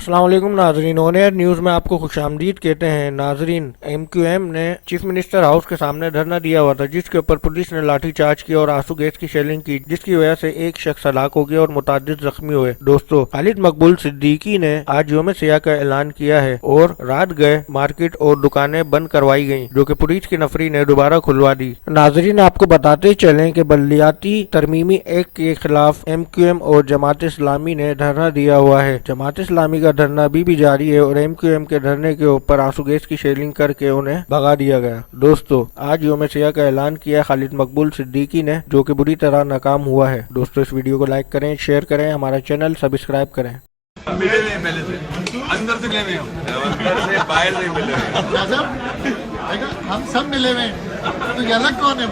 अस्सलाम वालेकुम नाजरीन, ऑन एयर न्यूज़ में आपको खुशामदीद कहते हैं। नाजरीन, एमक्यूएम ने चीफ मिनिस्टर हाउस के सामने धरना दिया हुआ था, जिसके ऊपर पुलिस ने लाठीचार्ज किया और आंसू गैस की शेलिंग की, जिसकी वजह से एक शख्स हलाक हो गया और मुतादिद जख्मी हुए। दोस्तों, खालिद मकबूल सिद्दीकी ने आज यौम सियाह का ऐलान किया है और रात गए मार्केट और दुकानें बंद करवाई गयी, जो की पुलिस की नफरी ने दोबारा खुलवा दी। नाजरीन, आपको बताते चलें कि बल्दियाती तरमीमी एक्ट के खिलाफ एमक्यूएम और जमात इस्लामी ने धरना दिया हुआ है। जमात इस्लामी का धरना अभी भी जारी है और एमक्यूएम के धरने के ऊपर आंसू गैस की शेलिंग करके उन्हें भगा दिया गया। दोस्तों, आज यौम सियाह का ऐलान किया खालिद मकबूल सिद्दीकी ने, जो कि बुरी तरह नाकाम हुआ है। दोस्तों, इस वीडियो को लाइक करें, शेयर करें, हमारा चैनल सब्सक्राइब करें। मिले नहीं पहले से, अंदर से मिले हो, अंदर से बाहर से मिले। हम सब मिले हुए हैं, तो ये अलग कौन है?